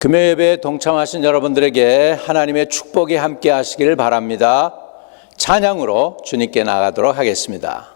금요예배에 동참하신 여러분들에게 하나님의 축복이 함께 하시기를 바랍니다. 찬양으로 주님께 나가도록 하겠습니다.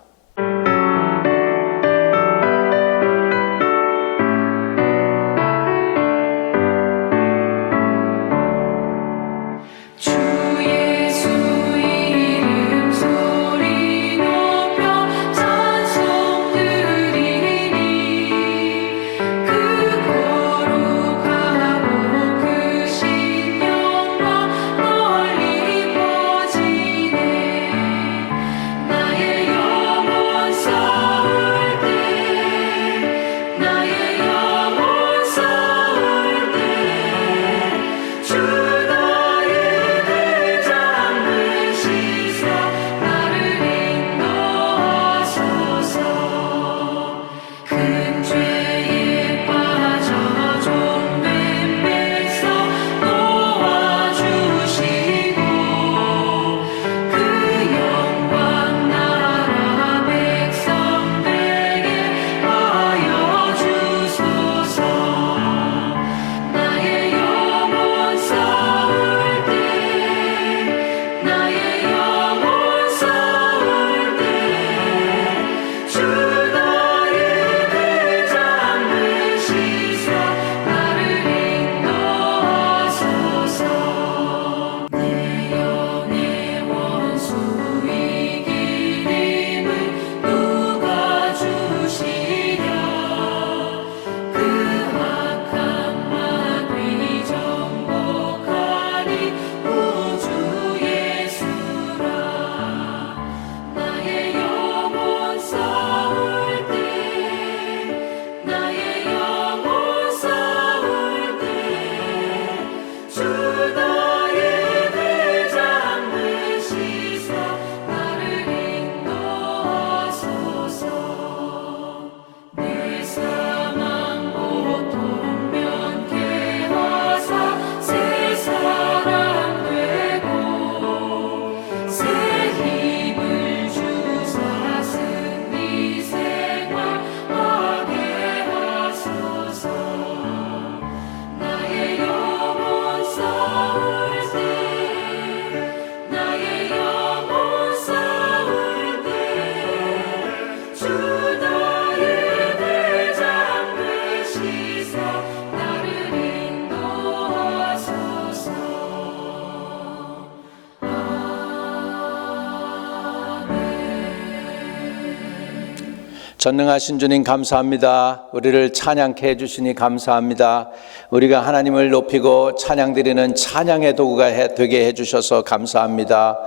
전능하신 주님 감사합니다. 우리를 찬양케 해주시니 감사합니다. 우리가 하나님을 높이고 찬양드리는 찬양의 도구가 되게 해주셔서 감사합니다.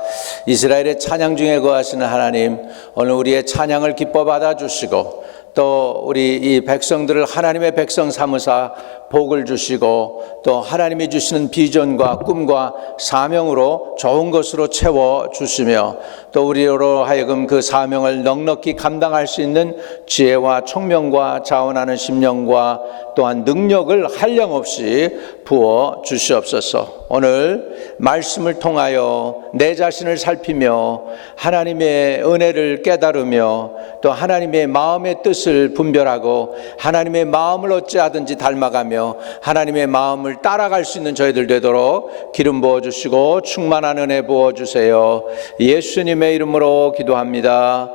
이스라엘의 찬양 중에 거하시는 하나님, 오늘 우리의 찬양을 기뻐 받아주시고 또 우리 이 백성들을 하나님의 백성 삼으사 복을 주시고 또 하나님이 주시는 비전과 꿈과 사명으로 좋은 것으로 채워주시며 또 우리로 하여금 그 사명을 넉넉히 감당할 수 있는 지혜와 총명과 자원하는 심령과 또한 능력을 한량없이 부어 주시옵소서. 오늘 말씀을 통하여 내 자신을 살피며 하나님의 은혜를 깨달으며 또 하나님의 마음의 뜻을 분별하고 하나님의 마음을 어찌하든지 닮아가며 하나님의 마음을 따라갈 수 있는 저희들 되도록 기름 부어주시고 충만한 은혜 부어주세요. 예수님의 이름으로 기도합니다.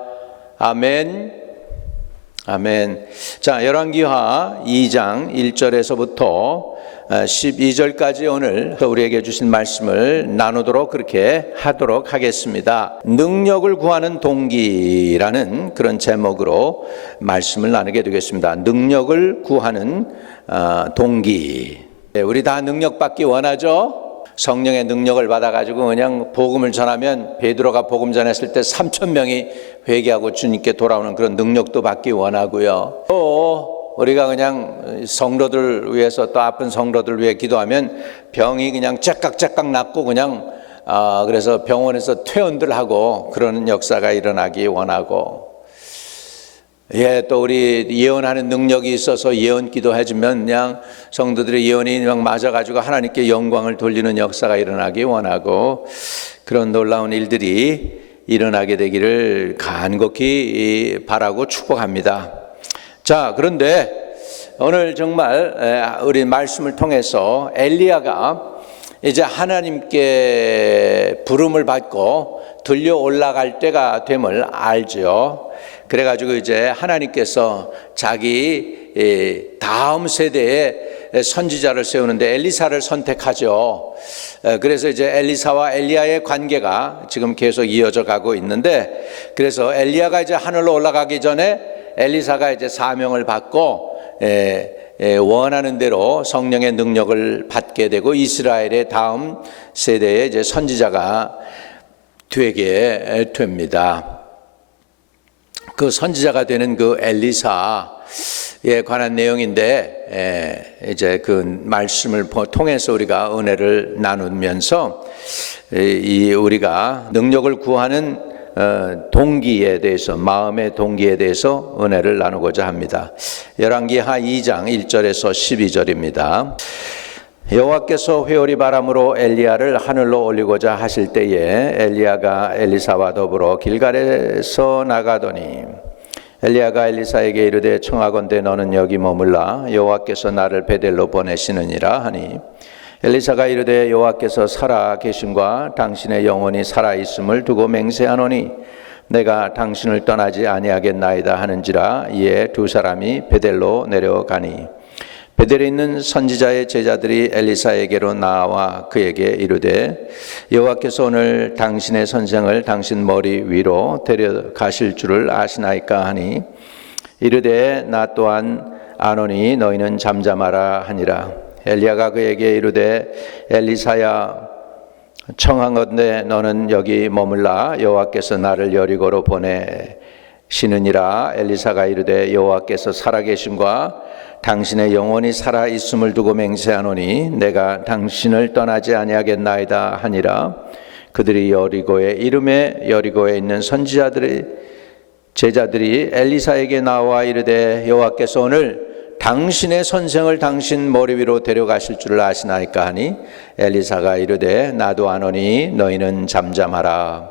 아멘. 아멘. 자, 열왕기하 2장 1절에서부터 12절까지 오늘 우리에게 주신 말씀을 나누도록 그렇게 하도록 하겠습니다. 능력을 구하는 동기라는 그런 제목으로 말씀을 나누게 되겠습니다. 능력을 구하는 동기. 우리 다 능력 받기 원하죠? 성령의 능력을 받아가지고 그냥 복음을 전하면 베드로가 복음 전했을 때 3,000명이 회개하고 주님께 돌아오는 그런 능력도 받기 원하고요. 또 우리가 그냥 성도들 위해서 또 아픈 성도들 위해 기도하면 병이 그냥 째깍째깍 낫고 그냥 그래서 병원에서 퇴원들 하고 그러는 역사가 일어나기 원하고 또 우리 예언하는 능력이 있어서 예언 기도해주면 그냥 성도들의 예언이 막 맞아가지고 하나님께 영광을 돌리는 역사가 일어나기 원하고 그런 놀라운 일들이 일어나게 되기를 간곡히 바라고 축복합니다. 자, 그런데 오늘 정말 우리 말씀을 통해서 엘리야가 이제 하나님께 부름을 받고 들려 올라갈 때가 됨을 알죠. 그래가지고 이제 하나님께서 자기 다음 세대의 선지자를 세우는데 엘리사를 선택하죠. 그래서 이제 엘리사와 엘리야의 관계가 지금 계속 이어져 가고 있는데, 그래서 엘리야가 이제 하늘로 올라가기 전에 엘리사가 이제 사명을 받고 원하는 대로 성령의 능력을 받게 되고 이스라엘의 다음 세대의 이제 선지자가 되게 됩니다. 그 선지자가 되는 그 엘리사에 관한 내용인데, 이제 그 말씀을 통해서 우리가 은혜를 나누면서 이 우리가 능력을 구하는 동기에 대해서, 마음의 동기에 대해서 은혜를 나누고자 합니다. 열왕기하 2장 1절에서 12절입니다. 여호와께서 회오리 바람으로 엘리야를 하늘로 올리고자 하실 때에 엘리야가 엘리사와 더불어 길갈에서 나가더니 엘리야가 엘리사에게 이르되 청하건대 너는 여기 머물라 여호와께서 나를 베델로 보내시느니라 하니 엘리사가 이르되 여호와께서 살아 계심과 당신의 영혼이 살아 있음을 두고 맹세하노니 내가 당신을 떠나지 아니하겠나이다 하는지라. 이에 두 사람이 베델로 내려가니 베델에 있는 선지자의 제자들이 엘리사에게로 나와 그에게 이르되 여호와께서 오늘 당신의 선생을 당신 머리 위로 데려가실 줄을 아시나이까 하니 이르되 나 또한 아노니 너희는 잠잠하라 하니라. 엘리야가 그에게 이르되 엘리사야 청하건대 너는 여기 머물라 여호와께서 나를 여리고로 보내시느니라. 엘리사가 이르되 여호와께서 살아계심과 당신의 영혼이 살아 있음을 두고 맹세하노니 내가 당신을 떠나지 아니하겠나이다 하니라. 그들이 여리고에 이름에 여리고에 있는 선지자들의 제자들이 엘리사에게 나와 이르되 여호와께서 오늘 당신의 선생을 당신 머리 위로 데려가실 줄을 아시나이까 하니 엘리사가 이르되 나도 아노니 너희는 잠잠하라.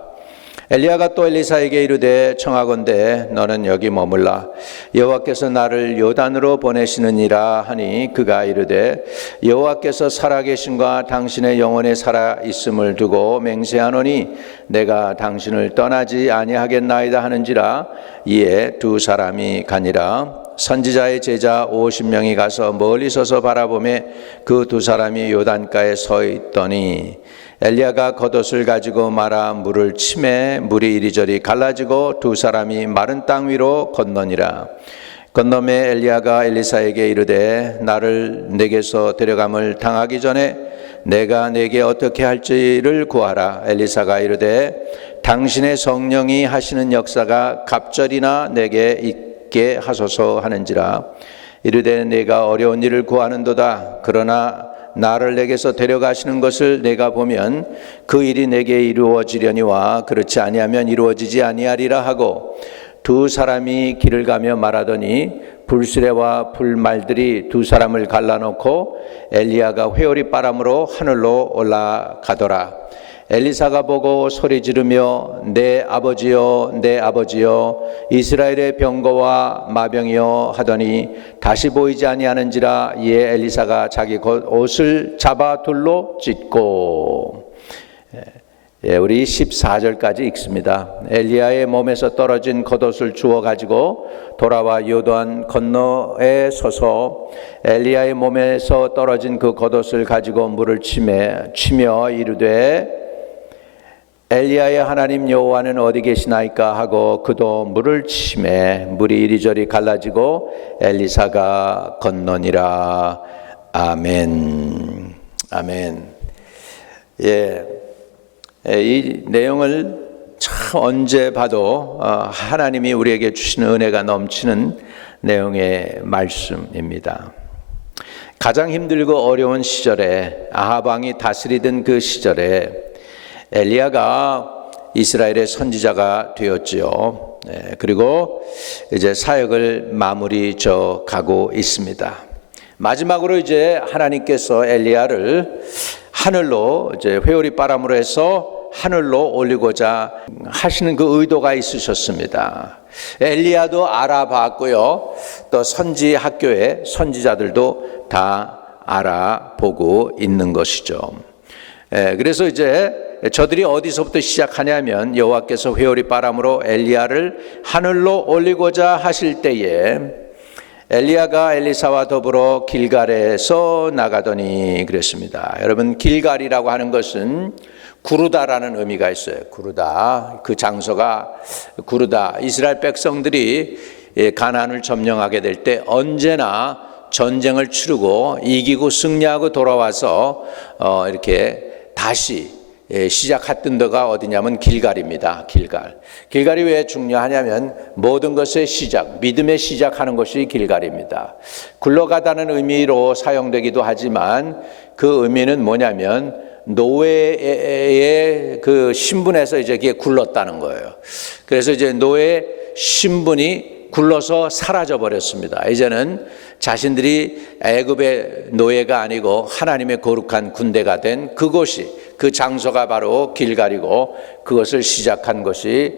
엘리야가 또 엘리사에게 이르되 청하건대 너는 여기 머물라 여호와께서 나를 요단으로 보내시느니라 하니 그가 이르되 여호와께서 살아계심과 당신의 영혼에 살아 있음을 두고 맹세하노니 내가 당신을 떠나지 아니하겠나이다 하는지라. 이에 두 사람이 가니라. 선지자의 제자 50명이 가서 멀리 서서 바라보매 그 두 사람이 요단가에 서 있더니 엘리야가 겉옷을 가지고 말아 물을 치매 물이 이리저리 갈라지고 두 사람이 마른 땅 위로 건너니라. 건너매 엘리야가 엘리사에게 이르되 나를 내게서 데려감을 당하기 전에 내가 내게 어떻게 할지를 구하라. 엘리사가 이르되 당신의 성령이 하시는 역사가 갑절이나 내게 있게 하소서 하는지라. 이르되 내가 어려운 일을 구하는도다. 그러나 나를 내게서 데려가시는 것을 내가 보면 그 일이 내게 이루어지려니와 그렇지 아니하면 이루어지지 아니하리라 하고 두 사람이 길을 가며 말하더니 불수레와 불말들이 두 사람을 갈라놓고 엘리야가 회오리 바람으로 하늘로 올라가더라. 엘리사가 보고 소리 지르며 내 아버지여 내 아버지여 이스라엘의 병거와 마병이여 하더니 다시 보이지 아니하는지라. 이에 엘리사가 자기 옷을 잡아 둘로 찢고, 우리 14절까지 읽습니다. 엘리야의 몸에서 떨어진 겉옷을 주워 가지고 돌아와 요단 건너에 서서 엘리야의 몸에서 떨어진 그 겉옷을 가지고 물을 치며 이르되 엘리야의 하나님 여호와는 어디 계시나이까 하고 그도 물을 치매 물이 이리저리 갈라지고 엘리사가 건너니라. 아멘. 아멘. 이 내용을 참 언제 봐도 하나님이 우리에게 주시는 은혜가 넘치는 내용의 말씀입니다. 가장 힘들고 어려운 시절에 아합 왕이 다스리던 그 시절에 엘리야가 이스라엘의 선지자가 되었지요. 그리고 이제 사역을 마무리 져 가고 있습니다. 마지막으로 이제 하나님께서 엘리야를 하늘로 이제 회오리 바람으로 해서 하늘로 올리고자 하시는 그 의도가 있으셨습니다. 엘리야도 알아봤고요. 또 선지 학교의 선지자들도 다 알아보고 있는 것이죠. 그래서 이제 저들이 어디서부터 시작하냐면 여호와께서 회오리 바람으로 엘리야를 하늘로 올리고자 하실 때에 엘리야가 엘리사와 더불어 길갈에서 나가더니 그랬습니다. 여러분, 길갈이라고 하는 것은 구르다라는 의미가 있어요. 구르다, 그 장소가 구르다. 이스라엘 백성들이 가나안을 점령하게 될 때 언제나 전쟁을 치르고 이기고 승리하고 돌아와서 이렇게 다시 시작했던 데가 어디냐면 길갈입니다. 길갈이 왜 중요하냐면 모든 것의 시작, 믿음의 시작하는 것이 길갈입니다. 굴러가다는 의미로 사용되기도 하지만 그 의미는 뭐냐면 노예의 그 신분에서 이제 이게 굴렀다는 거예요. 그래서 이제 노예 신분이 굴러서 사라져 버렸습니다. 이제는 자신들이 애굽의 노예가 아니고 하나님의 거룩한 군대가 된 그곳이, 그 장소가 바로 길갈이고 그것을 시작한 것이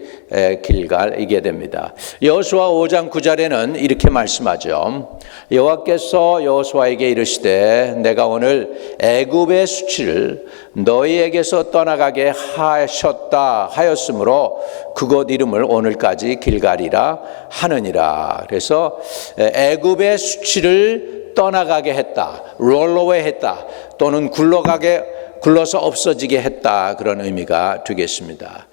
길갈이게 됩니다. 여호수아 5장 9절에는 이렇게 말씀하죠. 여호와께서 여호수아에게 이르시되 내가 오늘 애굽의 수치를 너희에게서 떠나가게 하셨다 하였으므로 그곳 이름을 오늘까지 길갈이라 하느니라. 그래서 애굽의 수치를 떠나가게 했다, 롤러웨이 했다, 또는 굴러서 없어지게 했다, 그런 의미가 되겠습니다.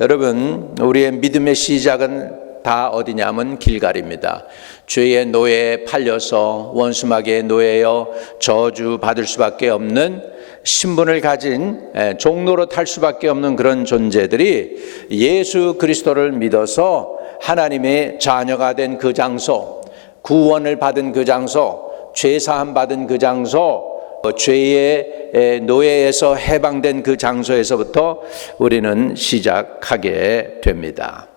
여러분, 우리의 믿음의 시작은 다 어디냐면 길갈입니다. 죄의 노예에 팔려서 원수마귀의 노예여 저주받을 수밖에 없는 신분을 가진 종로로 탈 수밖에 없는 그런 존재들이 예수 그리스도를 믿어서 하나님의 자녀가 된 그 장소, 구원을 받은 그 장소, 죄사함 받은 그 장소, 죄의 노예에서 해방된 그 장소에서부터 우리는 시작하게 됩니다.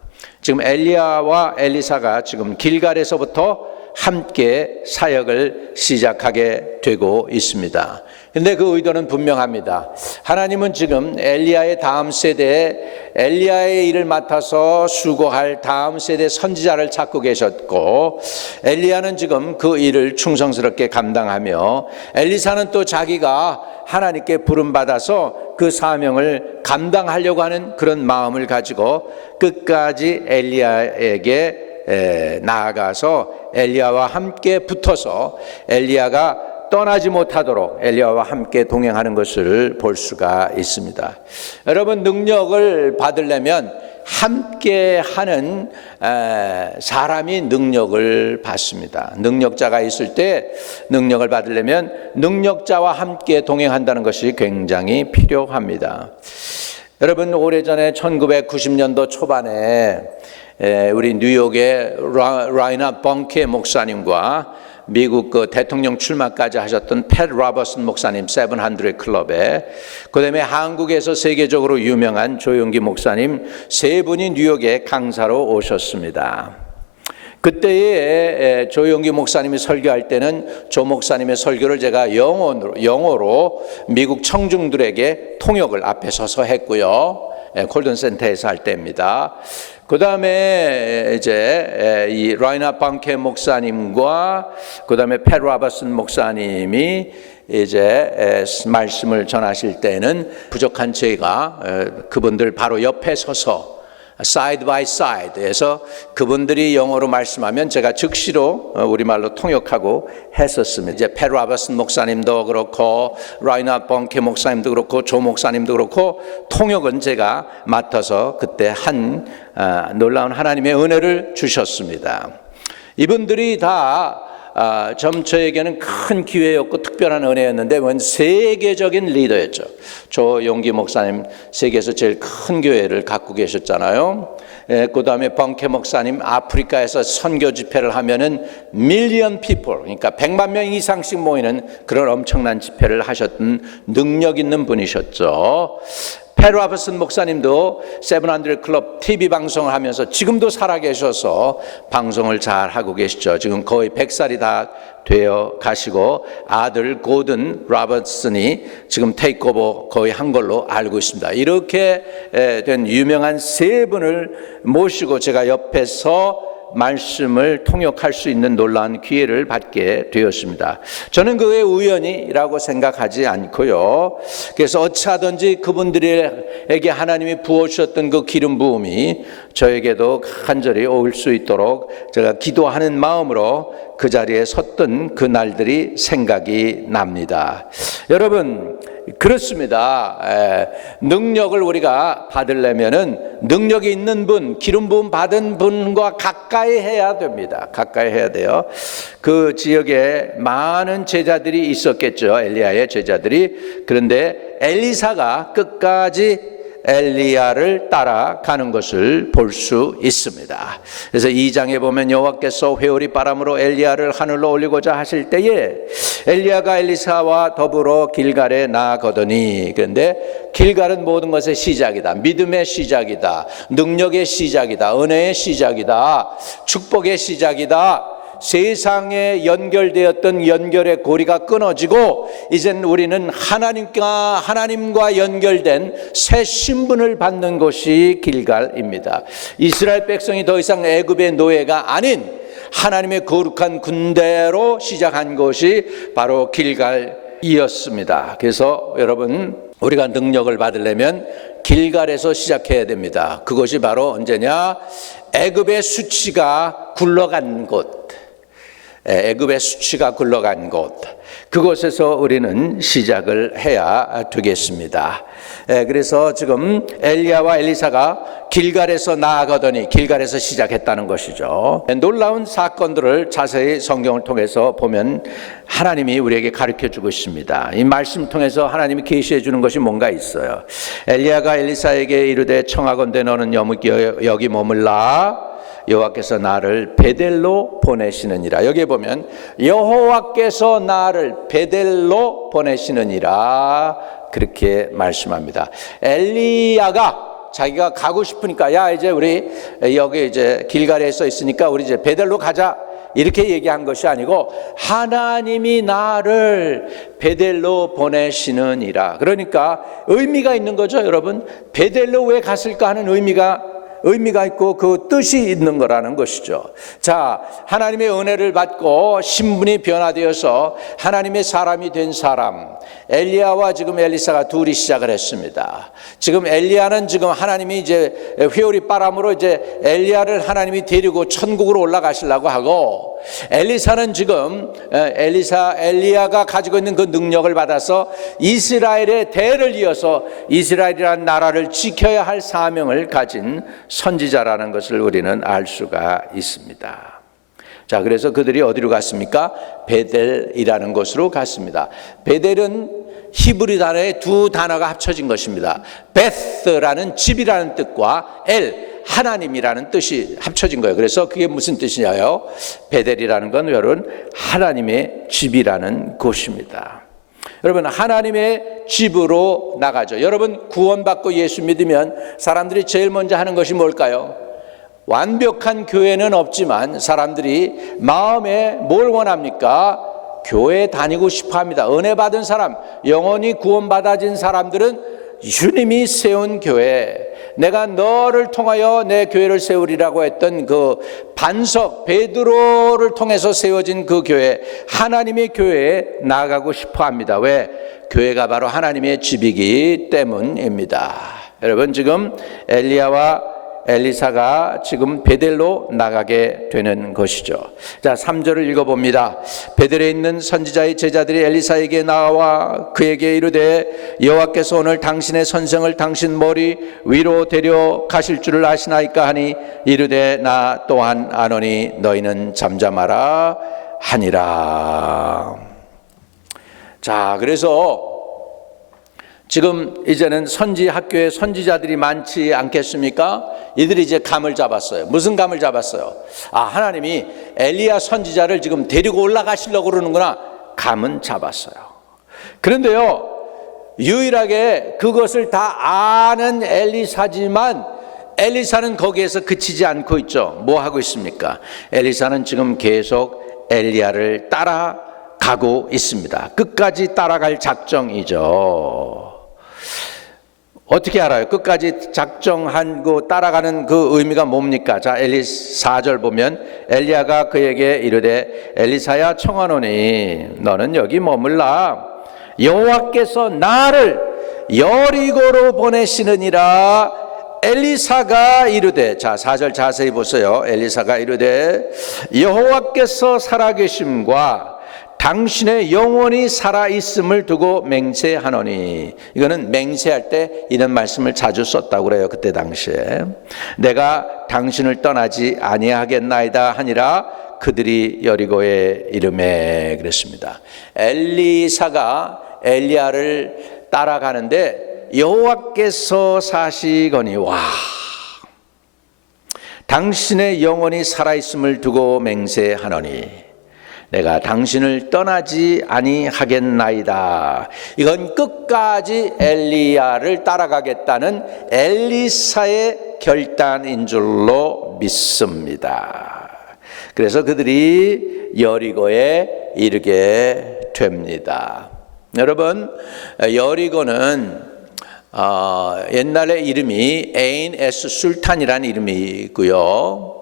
지금 엘리야와 엘리사가 지금 길갈에서부터 함께 사역을 시작하게 되고 있습니다. 근데 그 의도는 분명합니다. 하나님은 지금 엘리야의 다음 세대에 엘리야의 일을 맡아서 수고할 다음 세대 선지자를 찾고 계셨고, 엘리야는 지금 그 일을 충성스럽게 감당하며 엘리사는 또 자기가 하나님께 부름받아서 그 사명을 감당하려고 하는 그런 마음을 가지고 끝까지 엘리야에게 나아가서 엘리야와 함께 붙어서 엘리야가 떠나지 못하도록 엘리야와 함께 동행하는 것을 볼 수가 있습니다. 여러분, 능력을 받으려면 함께 하는 사람이 능력을 받습니다. 능력자가 있을 때 능력을 받으려면 능력자와 함께 동행한다는 것이 굉장히 필요합니다. 여러분, 오래전에 1990년도 초반에 우리 뉴욕의 라이나 벙케 목사님과 미국 그 대통령 출마까지 하셨던 팻 로버슨 목사님 700 클럽에, 그 다음에 한국에서 세계적으로 유명한 조용기 목사님 세 분이 뉴욕에 강사로 오셨습니다. 그때에 조용기 목사님이 설교할 때는 조 목사님의 설교를 제가 영어로 미국 청중들에게 통역을 앞에 서서 했고요. 콜든 센터에서 할 때입니다. 그 다음에 이제 이 라이나 방케 목사님과 그 다음에 팻 로버슨 목사님이 이제 말씀을 전하실 때는 부족한 제가 그분들 바로 옆에 서서 사이드 바이 사이드에서 그분들이 영어로 말씀하면 제가 즉시로 우리말로 통역하고 했었습니다. 이제 팻 로버슨 목사님도 그렇고 라이나 벙케 목사님도 그렇고 조 목사님도 그렇고 통역은 제가 맡아서 그때 한 놀라운 하나님의 은혜를 주셨습니다. 이분들이 다 저에게는 큰 기회였고 특별한 은혜였는데 세계적인 리더였죠. 조용기 목사님 세계에서 제일 큰 교회를 갖고 계셨잖아요. 그 다음에 벙케 목사님 아프리카에서 선교 집회를 하면은 밀리언 피플, 그러니까 100만 명 이상씩 모이는 그런 엄청난 집회를 하셨던 능력 있는 분이셨죠. 패 라버슨 목사님도 700 클럽 TV 방송을 하면서 지금도 살아계셔서 방송을 잘 하고 계시죠. 지금 거의 100살이 다 되어 가시고 아들 고든 라버슨이 지금 테이크오버 거의 한 걸로 알고 있습니다. 이렇게 된 유명한 세 분을 모시고 제가 옆에서 말씀을 통역할 수 있는 놀라운 기회를 받게 되었습니다. 저는 그의 우연이라고 생각하지 않고요. 그래서 어찌하든지 그분들에게 하나님이 부어주셨던 그 기름 부음이 저에게도 간절히 올 수 있도록 제가 기도하는 마음으로 그 자리에 섰던 그 날들이 생각이 납니다. 여러분, 그렇습니다. 능력을 우리가 받으려면은 능력이 있는 분, 기름 부음 받은 분과 가까이 해야 됩니다. 가까이 해야 돼요. 그 지역에 많은 제자들이 있었겠죠. 엘리야의 제자들이. 그런데 엘리사가 끝까지 엘리야를 따라가는 것을 볼 수 있습니다. 그래서 2장에 보면 여호와께서 회오리 바람으로 엘리야를 하늘로 올리고자 하실 때에 엘리야가 엘리사와 더불어 길갈에 나아가더니, 그런데 길갈은 모든 것의 시작이다. 믿음의 시작이다. 능력의 시작이다. 은혜의 시작이다. 축복의 시작이다. 세상에 연결되었던 연결의 고리가 끊어지고 이젠 우리는 하나님과 연결된 새 신분을 받는 곳이 길갈입니다. 이스라엘 백성이 더 이상 애굽의 노예가 아닌 하나님의 거룩한 군대로 시작한 곳이 바로 길갈이었습니다. 그래서 여러분, 우리가 능력을 받으려면 길갈에서 시작해야 됩니다. 그것이 바로 언제냐? 애굽의 수치가 굴러간 곳, 애굽의 수치가 굴러간 곳, 그곳에서 우리는 시작을 해야 되겠습니다. 그래서 지금 엘리야와 엘리사가 길갈에서 나아가더니 길갈에서 시작했다는 것이죠. 놀라운 사건들을 자세히 성경을 통해서 보면 하나님이 우리에게 가르쳐주고 있습니다. 이 말씀 통해서 하나님이 계시해 주는 것이 뭔가 있어요. 엘리야가 엘리사에게 이르되 청하건대 너는 여기 머물라. 여호와께서 나를 베델로 보내시느니라. 여기에 보면 여호와께서 나를 베델로 보내시느니라, 그렇게 말씀합니다. 엘리야가 자기가 가고 싶으니까, 야 이제 우리 여기 이제 길갈에 서 있으니까 우리 이제 베델로 가자, 이렇게 얘기한 것이 아니고 하나님이 나를 베델로 보내시느니라. 그러니까 의미가 있는 거죠. 여러분, 베델로 왜 갔을까 하는 의미가 있고 그 뜻이 있는 거라는 것이죠. 자, 하나님의 은혜를 받고 신분이 변화되어서 하나님의 사람이 된 사람, 엘리야와 지금 엘리사가 둘이 시작을 했습니다. 지금 엘리야는 지금 하나님이 이제 회오리 바람으로 이제 엘리야를 하나님이 데리고 천국으로 올라가시려고 하고, 엘리사는 지금 엘리야가 가지고 있는 그 능력을 받아서 이스라엘의 대를 이어서 이스라엘이라는 나라를 지켜야 할 사명을 가진 선지자라는 것을 우리는 알 수가 있습니다. 자, 그래서 그들이 어디로 갔습니까? 베델이라는 곳으로 갔습니다. 베델은 히브리 단어의 두 단어가 합쳐진 것입니다. 베스라는 집이라는 뜻과 하나님이라는 뜻이 합쳐진 거예요. 그래서 그게 무슨 뜻이냐요? 베델이라는 건 여러분 하나님의 집이라는 곳입니다. 여러분, 하나님의 집으로 나가죠. 여러분, 구원받고 예수 믿으면 사람들이 제일 먼저 하는 것이 뭘까요? 완벽한 교회는 없지만 사람들이 마음에 뭘 원합니까? 교회 다니고 싶어 합니다. 은혜 받은 사람, 영원히 구원받아진 사람들은 주님이 세운 교회, 내가 너를 통하여 내 교회를 세우리라고 했던 그 반석 베드로를 통해서 세워진 그 교회, 하나님의 교회에 나가고 싶어 합니다. 왜? 교회가 바로 하나님의 집이기 때문입니다. 여러분, 지금 엘리야와 엘리사가 지금 베델로 나가게 되는 것이죠. 자, 3절을 읽어봅니다. 베델에 있는 선지자의 제자들이 엘리사에게 나와 그에게 이르되 여호와께서 오늘 당신의 선생을 당신 머리 위로 데려가실 줄을 아시나이까 하니 이르되 나 또한 아노니 너희는 잠잠하라 하니라. 자, 그래서 지금 이제는 선지 학교에 선지자들이 많지 않겠습니까? 이들이 이제 감을 잡았어요. 무슨 감을 잡았어요? 아, 하나님이 엘리야 선지자를 지금 데리고 올라가시려고 그러는구나. 감은 잡았어요. 그런데요, 유일하게 그것을 다 아는 엘리사지만 엘리사는 거기에서 그치지 않고 있죠. 뭐 하고 있습니까? 엘리사는 지금 계속 엘리야를 따라가고 있습니다. 끝까지 따라갈 작정이죠. 어떻게 알아요? 끝까지 작정하고 따라가는 그 의미가 뭡니까? 자, 4절 보면 엘리야가 그에게 이르되 엘리사야 청하노니 너는 여기 머물라. 여호와께서 나를 여리고로 보내시느니라. 엘리사가 이르되, 자 4절 자세히 보세요. 엘리사가 이르되 여호와께서 살아계심과 당신의 영혼이 살아있음을 두고 맹세하노니. 이거는 맹세할 때 이런 말씀을 자주 썼다고 그래요. 그때 당시에 내가 당신을 떠나지 아니하겠나이다 하니라. 그들이 여리고에 이름에 그랬습니다. 엘리사가 엘리야를 따라가는데 여호와께서 사시거니 와 당신의 영혼이 살아있음을 두고 맹세하노니 내가 당신을 떠나지 아니하겠나이다. 이건 끝까지 엘리야를 따라가겠다는 엘리사의 결단인 줄로 믿습니다. 그래서 그들이 여리고에 이르게 됩니다. 여러분, 여리고는 옛날에 이름이 에인 에스 술탄이라는 이름이고요.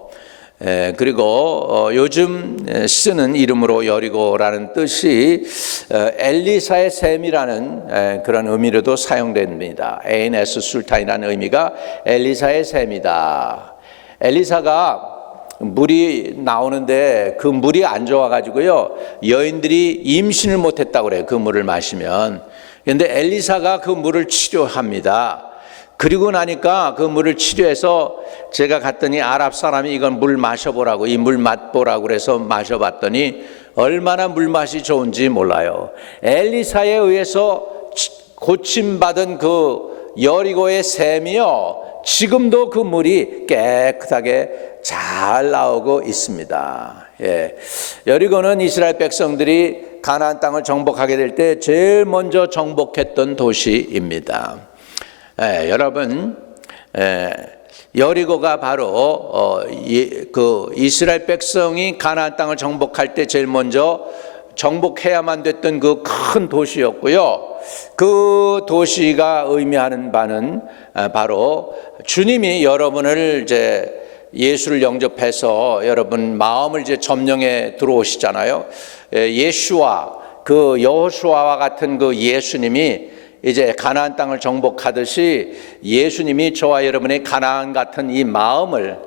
그리고 요즘 쓰는 이름으로 여리고라는 뜻이 엘리사의 셈이라는 그런 의미로도 사용됩니다. 에인 에스 술탄이라는 의미가 엘리사의 셈이다. 엘리사가 물이 나오는데 그 물이 안 좋아가지고요 여인들이 임신을 못했다고 그래요. 그 물을 마시면. 그런데 엘리사가 그 물을 치료합니다. 그리고 나니까 그 물을 치료해서 제가 갔더니 아랍 사람이 이건 물 마셔보라고, 이 물 맛보라고 그래서 마셔봤더니 얼마나 물맛이 좋은지 몰라요. 엘리사에 의해서 고침받은 그 여리고의 샘이요 지금도 그 물이 깨끗하게 잘 나오고 있습니다. 예. 여리고는 이스라엘 백성들이 가나안 땅을 정복하게 될 때 제일 먼저 정복했던 도시입니다. 여러분, 여리고가 바로 그 이스라엘 백성이 가나안 땅을 정복할 때 제일 먼저 정복해야만 됐던 그 큰 도시였고요. 그 도시가 의미하는 바는 바로 주님이 여러분을 이제 예수를 영접해서 여러분 마음을 이제 점령해 들어오시잖아요. 예수와 그 여호수아와 같은 그 예수님이 이제 가나안 땅을 정복하듯이 예수님이 저와 여러분의 가나안 같은 이 마음을,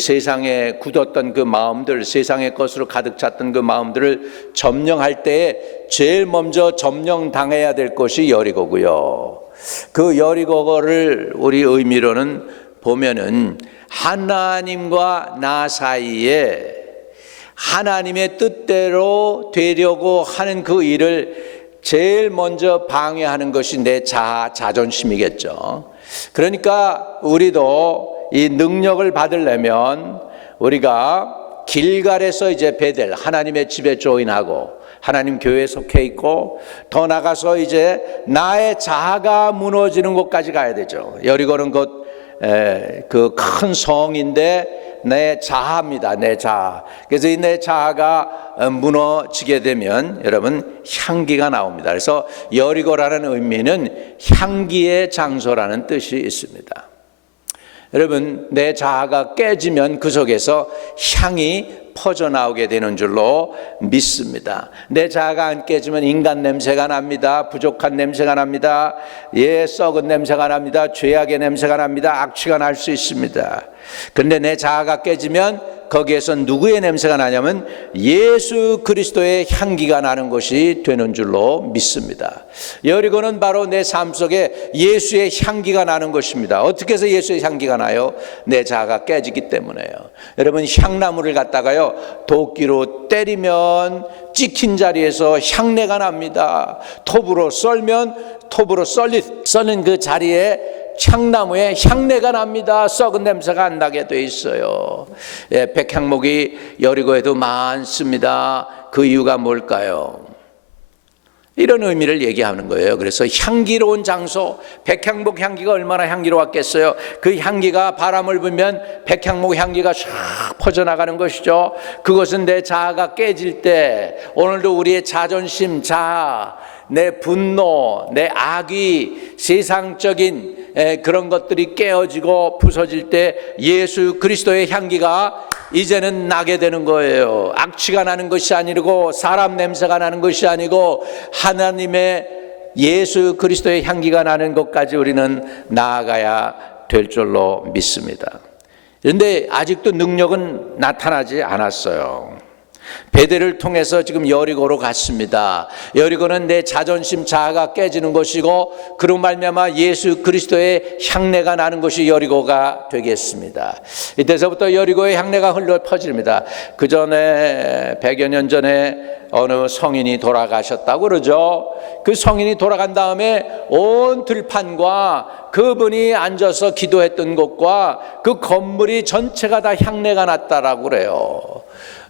세상에 굳었던 그 마음들, 세상의 것으로 가득 찼던 그 마음들을 점령할 때에 제일 먼저 점령당해야 될 것이 여리고고요. 그 여리고를 우리 의미로는 보면은 하나님과 나 사이에 하나님의 뜻대로 되려고 하는 그 일을 제일 먼저 방해하는 것이 내 자존심이겠죠. 그러니까 우리도 이 능력을 받으려면 우리가 길갈에서 이제 베델 하나님의 집에 조인하고 하나님 교회에 속해 있고 더 나가서 이제 나의 자아가 무너지는 곳까지 가야 되죠. 여리고는 그 큰 성인데 내 자아입니다. 내 자아. 그래서 이 내 자아가 무너지게 되면 여러분 향기가 나옵니다. 그래서 여리고라는 의미는 향기의 장소라는 뜻이 있습니다. 여러분 내 자아가 깨지면 그 속에서 향이 퍼져나오게 되는 줄로 믿습니다. 내 자아가 안 깨지면 인간 냄새가 납니다. 부족한 냄새가 납니다. 썩은 냄새가 납니다. 죄악의 냄새가 납니다. 악취가 날 수 있습니다. 그런데 내 자아가 깨지면 거기에서 누구의 냄새가 나냐면 예수 그리스도의 향기가 나는 것이 되는 줄로 믿습니다. 여리고는 바로 내 삶 속에 예수의 향기가 나는 것입니다. 어떻게 해서 예수의 향기가 나요? 내 자아가 깨지기 때문에요. 여러분 향나무를 갖다가요 도끼로 때리면 찍힌 자리에서 향내가 납니다. 톱으로 썰면 톱으로 썰린 그 자리에 향나무에 향내가 납니다. 썩은 냄새가 안 나게 돼 있어요. 백향목이 여리고에도 많습니다. 그 이유가 뭘까요? 이런 의미를 얘기하는 거예요. 그래서 향기로운 장소, 백향목 향기가 얼마나 향기로웠겠어요. 그 향기가 바람을 불면 백향목 향기가 쫙 퍼져나가는 것이죠. 그것은 내 자아가 깨질 때, 오늘도 우리의 자존심, 자아, 내 분노, 내 악의, 세상적인 그런 것들이 깨어지고 부서질 때 예수 그리스도의 향기가 이제는 나게 되는 거예요. 악취가 나는 것이 아니고 사람 냄새가 나는 것이 아니고 하나님의 예수 그리스도의 향기가 나는 것까지 우리는 나아가야 될 줄로 믿습니다. 그런데 아직도 능력은 나타나지 않았어요. 베델을 통해서 지금 여리고로 갔습니다. 여리고는 내 자존심 자아가 깨지는 것이고 그로 말미암아 예수 그리스도의 향내가 나는 것이 여리고가 되겠습니다. 이때서부터 여리고의 향내가 흘러 퍼집니다. 그 전에 100여 년 전에 어느 성인이 돌아가셨다고 그러죠. 그 성인이 돌아간 다음에 온 들판과 그분이 앉아서 기도했던 곳과 그 건물이 전체가 다 향내가 났다라고 그래요.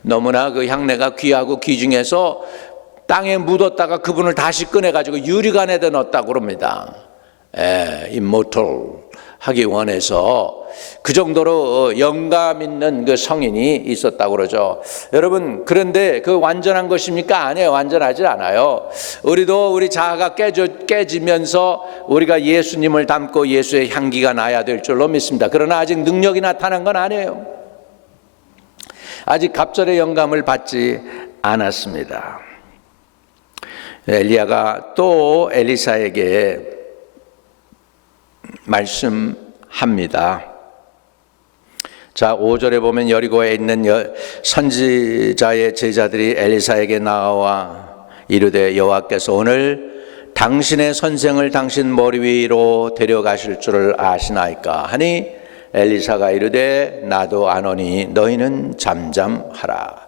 너무나 그 향내가 귀하고 귀중해서 땅에 묻었다가 그분을 다시 꺼내가지고 유리관에다 넣었다고 그럽니다. 이모털 하기 원해서 그 정도로 영감 있는 그 성인이 있었다고 그러죠. 여러분, 그런데 그 완전한 것입니까? 아니에요. 완전하지 않아요. 우리도 우리 자아가 깨지면서 우리가 예수님을 닮고 예수의 향기가 나야 될 줄로 믿습니다. 그러나 아직 능력이 나타난 건 아니에요. 아직 갑절의 영감을 받지 않았습니다. 엘리야가 또 엘리사에게 말씀합니다. 자, 5절에 보면 여리고에 있는 선지자의 제자들이 엘리사에게 나와 이르되 여호와께서 오늘 당신의 선생을 당신 머리 위로 데려가실 줄을 아시나이까 하니 엘리사가 이르되 나도 아노니 너희는 잠잠하라.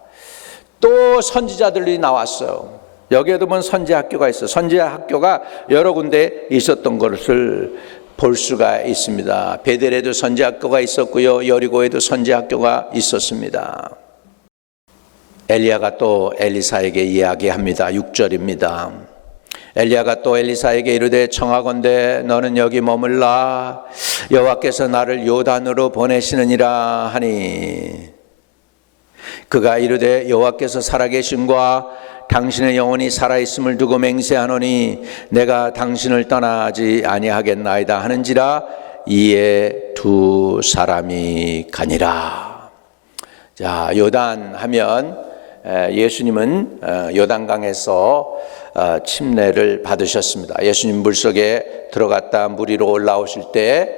또 선지자들이 나왔어요. 여기에도 보면 선지 학교가 있어요. 선지 학교가 여러 군데 있었던 것을 볼 수가 있습니다. 베델에도 선지 학교가 있었고요, 여리고에도 선지 학교가 있었습니다. 엘리야가 또 엘리사에게 이야기합니다. 6절입니다. 엘리야가 또 엘리사에게 이르되 청하건대 너는 여기 머물라. 여호와께서 나를 요단으로 보내시느니라 하니 그가 이르되 여호와께서 살아계심과 당신의 영혼이 살아있음을 두고 맹세하노니 내가 당신을 떠나지 아니하겠나이다 하는지라 이에 두 사람이 가니라. 자, 요단 하면 예수님은 요단강에서 침례를 받으셨습니다. 예수님 물속에 들어갔다 물 위로 올라오실 때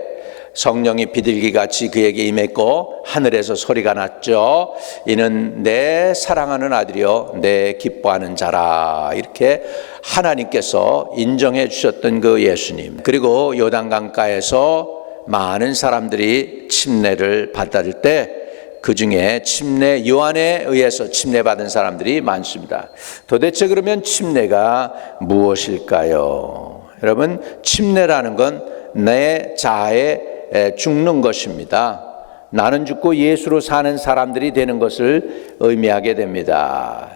성령이 비둘기같이 그에게 임했고 하늘에서 소리가 났죠. 이는 내 사랑하는 아들이요 내 기뻐하는 자라. 이렇게 하나님께서 인정해 주셨던 그 예수님. 그리고 요단강가에서 많은 사람들이 침례를 받을 때 그 중에 침례 요한에 의해서 침례받은 사람들이 많습니다. 도대체 그러면 침례가 무엇일까요? 여러분, 침례라는 건 내 자아에 죽는 것입니다. 나는 죽고 예수로 사는 사람들이 되는 것을 의미하게 됩니다.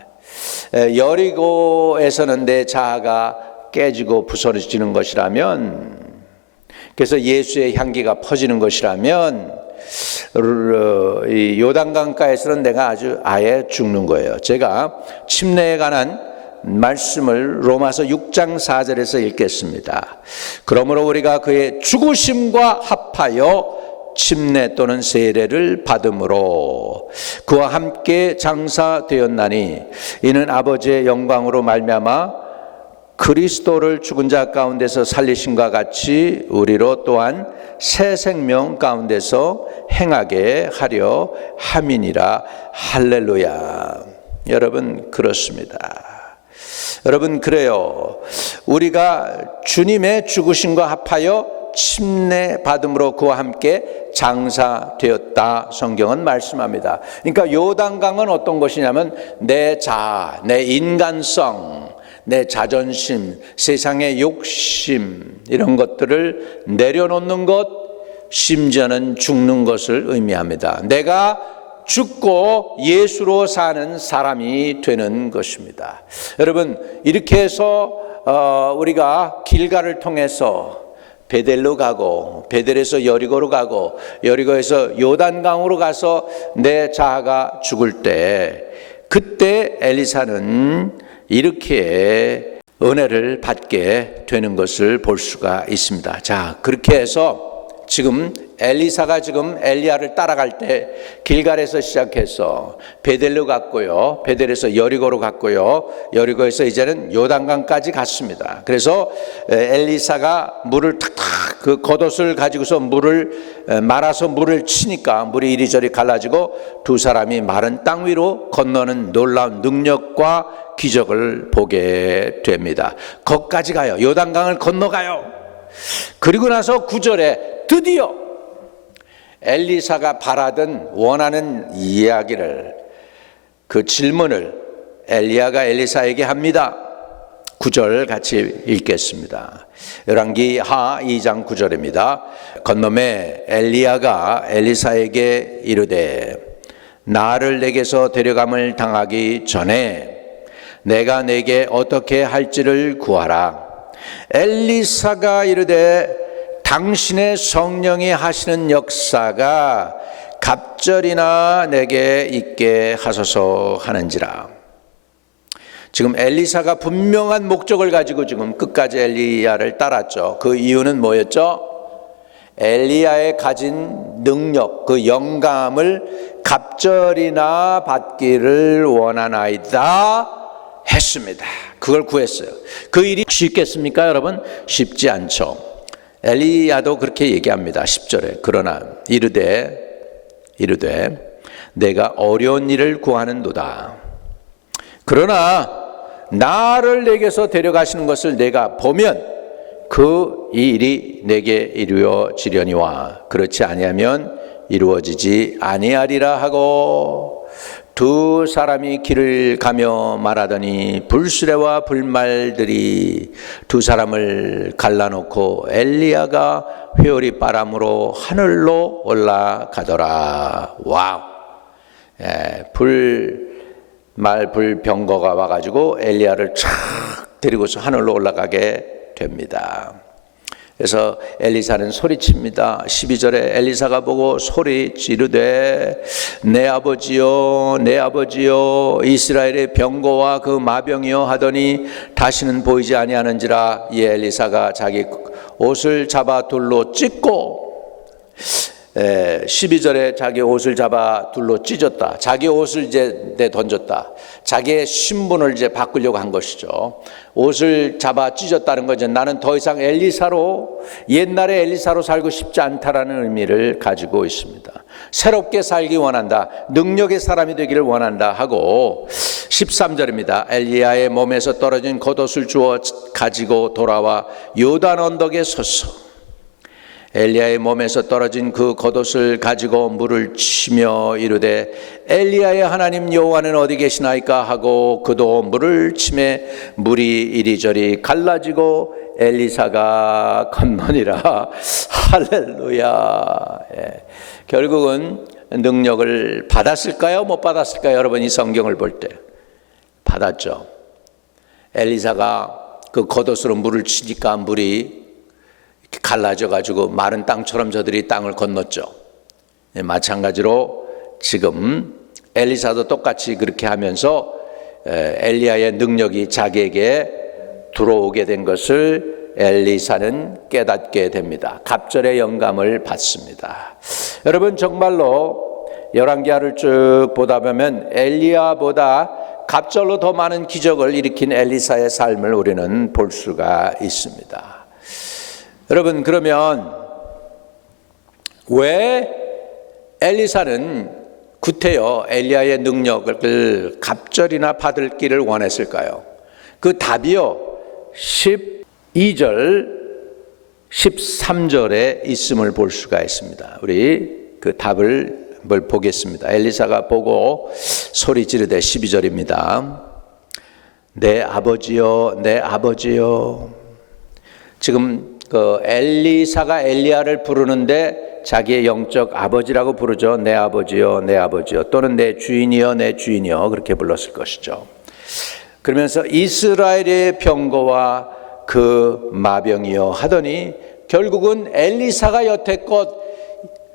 여리고에서는 내 자아가 깨지고 부서지는 것이라면, 그래서 예수의 향기가 퍼지는 것이라면 이 요단강가에서는 내가 아예 죽는 거예요. 제가 침례에 관한 말씀을 로마서 6장 4절에서 읽겠습니다. 그러므로 우리가 그의 죽으심과 합하여 침례 또는 세례를 받음으로 그와 함께 장사되었나니 이는 아버지의 영광으로 말미암아 그리스도를 죽은 자 가운데서 살리심과 같이 우리로 또한 새 생명 가운데서 행하게 하려 함이니라. 할렐루야. 여러분, 그렇습니다. 여러분, 그래요. 우리가 주님의 죽으심과 합하여 침례 받음으로 그와 함께 장사되었다. 성경은 말씀합니다. 그러니까 요단강은 어떤 것이냐면 내 자아, 내 인간성, 내 자존심, 세상의 욕심, 이런 것들을 내려놓는 것, 심지어는 죽는 것을 의미합니다. 내가 죽고 예수로 사는 사람이 되는 것입니다. 여러분, 이렇게 해서 우리가 길가를 통해서 베델로 가고 베델에서 여리고로 가고 여리고에서 요단강으로 가서 내 자아가 죽을 때 그때 엘리사는 이렇게 은혜를 받게 되는 것을 볼 수가 있습니다. 자, 그렇게 해서 지금 엘리사가 지금 엘리야를 따라갈 때 길갈에서 시작해서 베델로 갔고요, 베델에서 여리고로 갔고요, 여리고에서 이제는 요단강까지 갔습니다. 그래서 엘리사가 물을 탁탁 그 겉옷을 가지고서 물을 말아서 물을 치니까 물이 이리저리 갈라지고 두 사람이 마른 땅 위로 건너는 놀라운 능력과 기적을 보게 됩니다. 거기까지 가요. 요단강을 건너가요. 그리고 나서 9절에 드디어 엘리사가 바라던 원하는 이야기를, 그 질문을 엘리야가 엘리사에게 합니다. 9절 같이 읽겠습니다. 열왕기 하 2장 9절입니다. 건너매 엘리야가 엘리사에게 이르되 나를 내게서 데려감을 당하기 전에 내가 내게 어떻게 할지를 구하라. 엘리사가 이르되 당신의 성령이 하시는 역사가 갑절이나 내게 있게 하소서 하는지라. 지금 엘리사가 분명한 목적을 가지고 지금 끝까지 엘리야를 따랐죠. 그 이유는 뭐였죠? 엘리야의 가진 능력, 그 영감을 갑절이나 받기를 원하나이다 했습니다. 그걸 구했어요. 그 일이 쉽겠습니까, 여러분? 쉽지 않죠. 엘리야도 그렇게 얘기합니다. 10절에 그러나 이르되 내가 어려운 일을 구하는도다. 그러나 나를 내게서 데려가시는 것을 내가 보면 그 이 일이 내게 이루어지려니와 그렇지 아니하면 이루어지지 아니하리라 하고 두 사람이 길을 가며 말하더니 불수레와 불말들이 두 사람을 갈라놓고 엘리야가 회오리 바람으로 하늘로 올라가더라. 와우. 불말 불병거가 와가지고 엘리야를 쫙 데리고서 하늘로 올라가게 됩니다. 그래서 엘리사는 소리칩니다. 12절에 엘리사가 보고 소리 지르되 내 아버지여 내 아버지여 이스라엘의 병거와 그 마병이여 하더니 다시는 보이지 아니하는지라. 이 엘리사가 자기 옷을 잡아 둘로 찢고 12절에 자기 옷을 잡아 둘로 찢었다. 자기 옷을 이제 내던졌다. 자기의 신분을 이제 바꾸려고 한 것이죠. 옷을 잡아 찢었다는 거죠. 나는 더 이상 엘리사로, 옛날의 엘리사로 살고 싶지 않다라는 의미를 가지고 있습니다. 새롭게 살기 원한다. 능력의 사람이 되기를 원한다 하고 13절입니다. 엘리야의 몸에서 떨어진 겉옷을 주워 가지고 돌아와 요단 언덕에 섰어. 엘리야의 몸에서 떨어진 그 겉옷을 가지고 물을 치며 이르되 엘리야의 하나님 여호와는 어디 계시나이까 하고 그도 물을 치매 물이 이리저리 갈라지고 엘리사가 건너니라. 할렐루야. 결국은 능력을 받았을까요? 못 받았을까요? 여러분 이 성경을 볼 때 받았죠. 엘리사가 그 겉옷으로 물을 치니까 물이 갈라져 가지고 마른 땅처럼 저들이 땅을 건넜죠. 마찬가지로 지금 엘리사도 똑같이 그렇게 하면서 엘리야의 능력이 자기에게 들어오게 된 것을 엘리사는 깨닫게 됩니다. 갑절의 영감을 받습니다. 여러분 정말로 열왕기하를 쭉 보다 보면 엘리야보다 갑절로 더 많은 기적을 일으킨 엘리사의 삶을 우리는 볼 수가 있습니다. 여러분 그러면 왜 엘리사는 구태여 엘리야의 능력을 갑절이나 받을 길을 원했을까요? 그 답이요 12절 13절에 있음을 볼 수가 있습니다. 우리 그 답을 보겠습니다. 엘리사가 보고 소리 지르되 12절입니다. 내 아버지여 내 아버지여. 지금 그 엘리사가 엘리야를 부르는데 자기의 영적 아버지라고 부르죠. 내 아버지요 내 아버지요, 또는 내 주인이요 내 주인이요, 그렇게 불렀을 것이죠. 그러면서 이스라엘의 병거와 그 마병이여 하더니 결국은 엘리사가 여태껏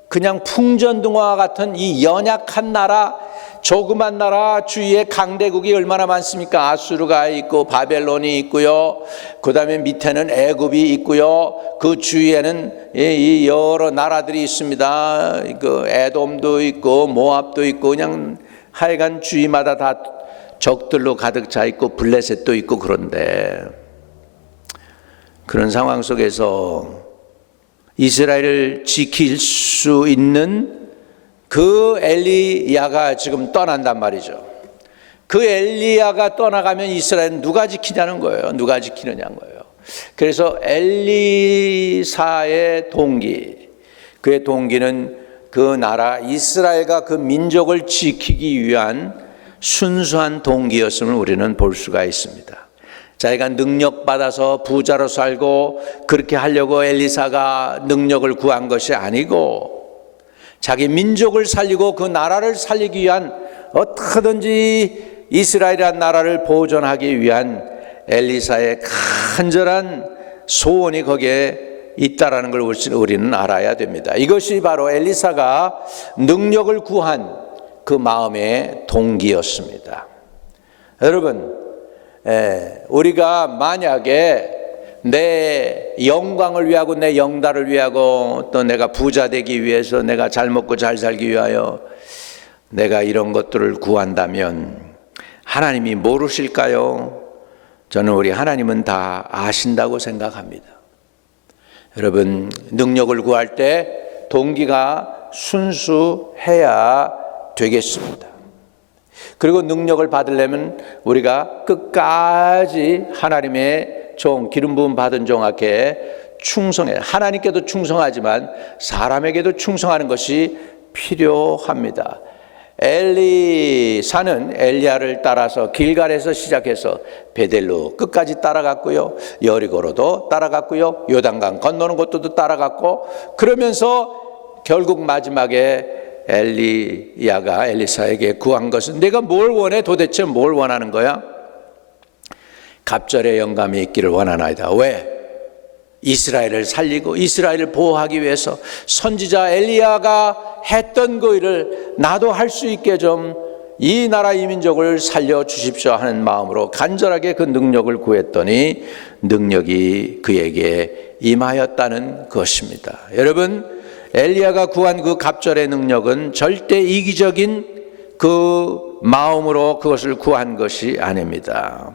그냥 풍전등화와 같은 이 연약한 나라, 조그만 나라 주위에 강대국이 얼마나 많습니까? 아수르가 있고 바벨론이 있고요. 그 다음에 밑에는 애굽이 있고요. 그 주위에는 이 여러 나라들이 있습니다. 그 에돔도 있고 모압도 있고 그냥 하여간 주위마다 다 적들로 가득 차 있고 블레셋도 있고 그런데 그런 상황 속에서 이스라엘을 지킬 수 있는 그 엘리야가 지금 떠난단 말이죠. 그 엘리야가 떠나가면 이스라엘은 누가 지키냐는 거예요. 누가 지키느냐는 거예요. 그래서 엘리사의 동기, 그의 동기는 그 나라 이스라엘과 그 민족을 지키기 위한 순수한 동기였음을 우리는 볼 수가 있습니다. 자기가 능력받아서 부자로 살고 그렇게 하려고 엘리사가 능력을 구한 것이 아니고 자기 민족을 살리고 그 나라를 살리기 위한 어떻게든지 이스라엘이라는 나라를 보존하기 위한 엘리사의 간절한 소원이 거기에 있다라는 걸 우리는 알아야 됩니다. 이것이 바로 엘리사가 능력을 구한 그 마음의 동기였습니다. 여러분, 우리가 만약에 내 영광을 위하고 내 영달을 위하고 또 내가 부자 되기 위해서 내가 잘 먹고 잘 살기 위하여 내가 이런 것들을 구한다면 하나님이 모르실까요? 저는 우리 하나님은 다 아신다고 생각합니다. 여러분, 능력을 구할 때 동기가 순수해야 되겠습니다. 그리고 능력을 받으려면 우리가 끝까지 하나님의 종, 기름 부음 받은 종에게 충성해. 하나님께도 충성하지만 사람에게도 충성하는 것이 필요합니다. 엘리사는 엘리야를 따라서 길갈에서 시작해서 베델로 끝까지 따라갔고요. 여리고로도 따라갔고요. 요단강 건너는 곳도 따라갔고 그러면서 결국 마지막에 엘리야가 엘리사에게 구한 것은 내가 뭘 원해? 도대체 뭘 원하는 거야? 갑절의 영감이 있기를 원하나이다. 왜? 이스라엘을 살리고 이스라엘을 보호하기 위해서 선지자 엘리야가 했던 그 일을 나도 할 수 있게 좀 이 나라 이 민족을 살려주십시오 하는 마음으로 간절하게 그 능력을 구했더니 능력이 그에게 임하였다는 것입니다. 여러분, 엘리야가 구한 그 갑절의 능력은 절대 이기적인 그 마음으로 그것을 구한 것이 아닙니다.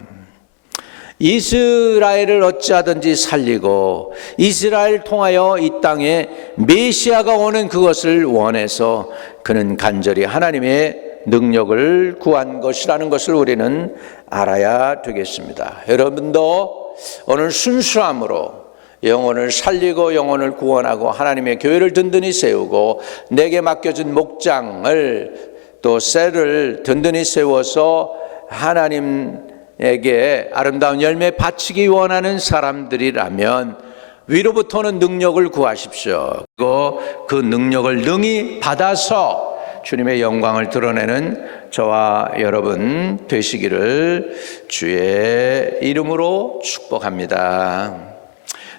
이스라엘을 어찌하든지 살리고 이스라엘 통하여 이 땅에 메시아가 오는 그것을 원해서 그는 간절히 하나님의 능력을 구한 것이라는 것을 우리는 알아야 되겠습니다. 여러분도 오늘 순수함으로 영혼을 살리고 영혼을 구원하고 하나님의 교회를 든든히 세우고 내게 맡겨진 목장을 또 셀을 든든히 세워서 하나님에게 아름다운 열매 바치기 원하는 사람들이라면 위로부터는 능력을 구하십시오. 그리고 그 능력을 능히 받아서 주님의 영광을 드러내는 저와 여러분 되시기를 주의 이름으로 축복합니다.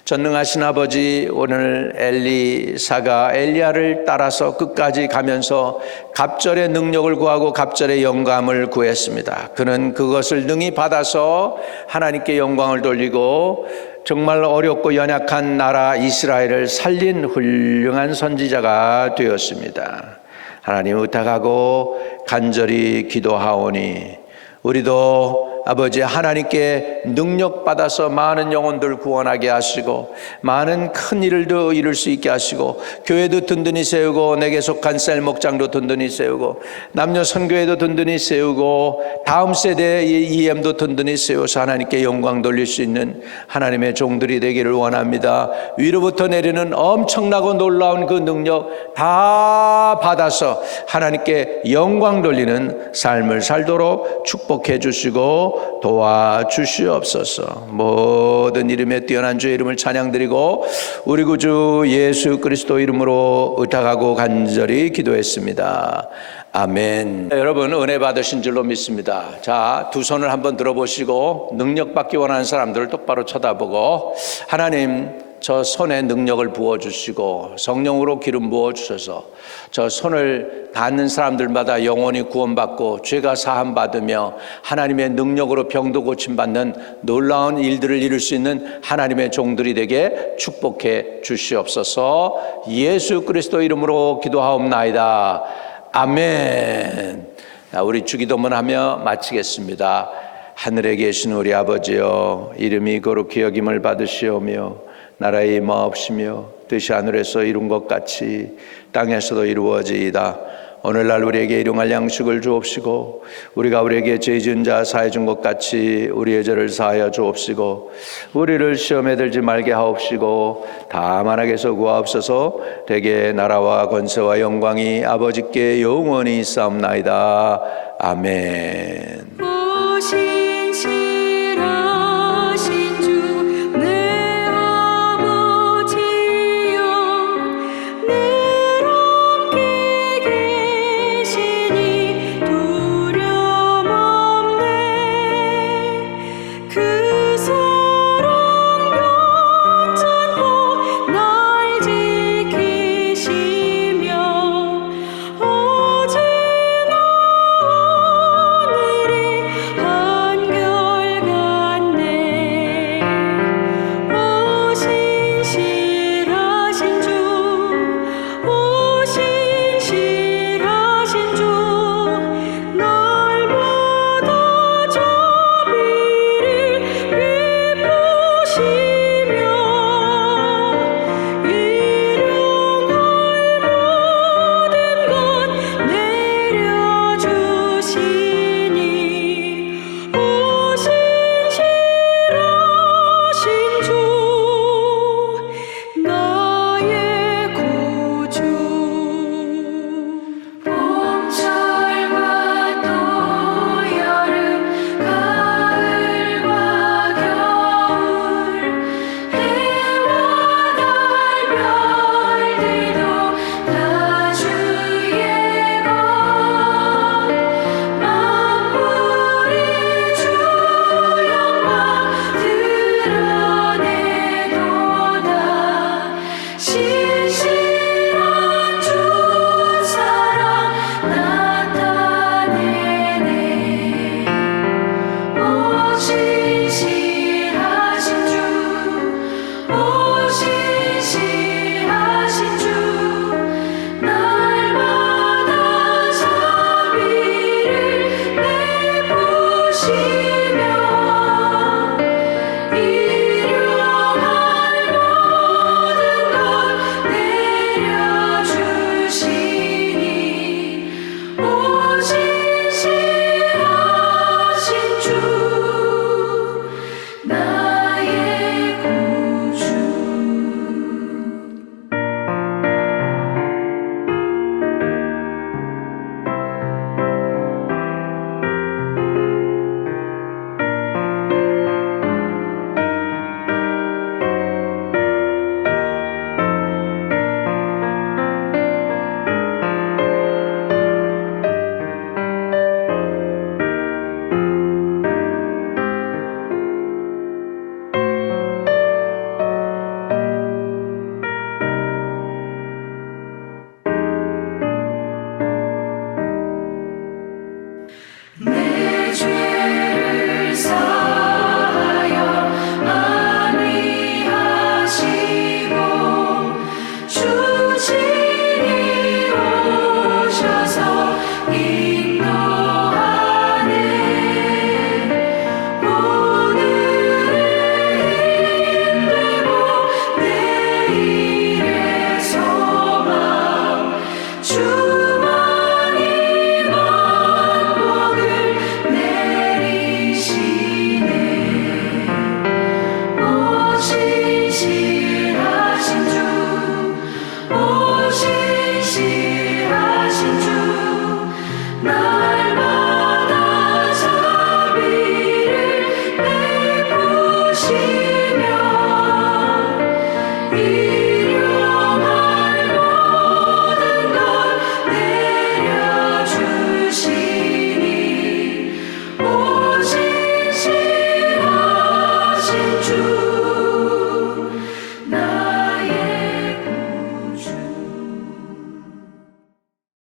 전능하신 아버지, 오늘 엘리사가 엘리야를 따라서 끝까지 가면서 갑절의 능력을 구하고 갑절의 영감을 구했습니다. 그는 그것을 능히 받아서 하나님께 영광을 돌리고 정말 어렵고 연약한 나라 이스라엘을 살린 훌륭한 선지자가 되었습니다. 하나님 의탁하고 간절히 기도하오니 우리도 아버지 하나님께 능력 받아서 많은 영혼들 구원하게 하시고 많은 큰 일도 이룰 수 있게 하시고 교회도 든든히 세우고 내게 속한 셀 목장도 든든히 세우고 남녀 선교회도 든든히 세우고 다음 세대의 EM도 든든히 세워서 하나님께 영광 돌릴 수 있는 하나님의 종들이 되기를 원합니다. 위로부터 내리는 엄청나고 놀라운 그 능력 다 받아서 하나님께 영광 돌리는 삶을 살도록 축복해 주시고 주시고 도와주시옵소서. 모든 이름에 뛰어난 주의 이름을 찬양드리고 우리 구주 예수 그리스도 이름으로 의탁하고 간절히 기도했습니다. 아멘. 여러분 은혜 받으신 줄로 믿습니다. 자, 두 손을 한번 들어보시고 능력 받기 원하는 사람들을 똑바로 쳐다보고 하나님 저 손에 능력을 부어주시고 성령으로 기름 부어주셔서 저 손을 닿는 사람들마다 영원히 구원받고 죄가 사함받으며 하나님의 능력으로 병도 고침받는 놀라운 일들을 이룰 수 있는 하나님의 종들이 되게 축복해 주시옵소서. 예수 그리스도 이름으로 기도하옵나이다. 아멘. 우리 주기도문 하며 마치겠습니다. 하늘에 계신 우리 아버지여, 이름이 거룩히 여김을 받으시오며 나라의 임하옵시며 뜻이 하늘에서 이룬 것 같이 땅에서도 이루어지이다. 오늘날 우리에게 일용할 양식을 주옵시고 우리가 우리에게 죄 지은 자 사해 준 것 같이 우리의 죄를 사하여 주옵시고 우리를 시험에 들지 말게 하옵시고 다만 악에서 구하옵소서. 대개 나라와 권세와 영광이 아버지께 영원히 있사옵나이다. 아멘. 날마다 자비를 주